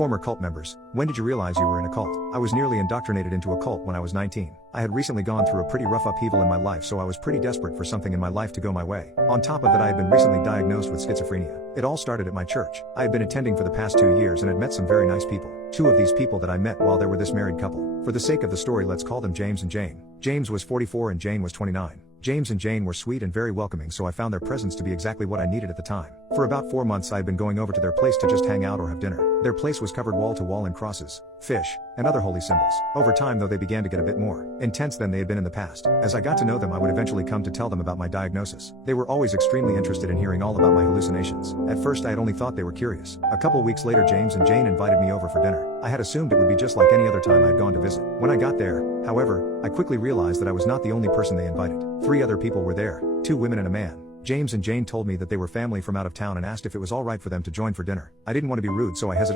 Former cult members, when did you realize you were in a cult? I was nearly indoctrinated into a cult when I was 19. I had recently gone through a pretty rough upheaval in my life, so I was pretty desperate for something in my life to go my way. On top of that, I had been recently diagnosed with schizophrenia. It all started at my church. I had been attending for the past 2 years and had met some very nice people. Two of these people that I met while there were this married couple. For the sake of the story, let's call them James and Jane. James was 44 and Jane was 29. James and Jane were sweet and very welcoming, so I found their presence to be exactly what I needed at the time. For about 4 months I had been going over to their place to just hang out or have dinner. Their place was covered wall to wall in crosses, fish, and other holy symbols. Over time though, they began to get a bit more intense than they had been in the past. As I got to know them, I would eventually come to tell them about my diagnosis. They were always extremely interested in hearing all about my hallucinations. At first I had only thought they were curious. A couple weeks later, James and Jane invited me over for dinner. I had assumed it would be just like any other time I had gone to visit. When I got there, however, I quickly realized that I was not the only person they invited. 3 other people were there, 2 women and a man. James and Jane told me that they were family from out of town and asked if it was alright for them to join for dinner. I didn't want to be rude, so I hesitated.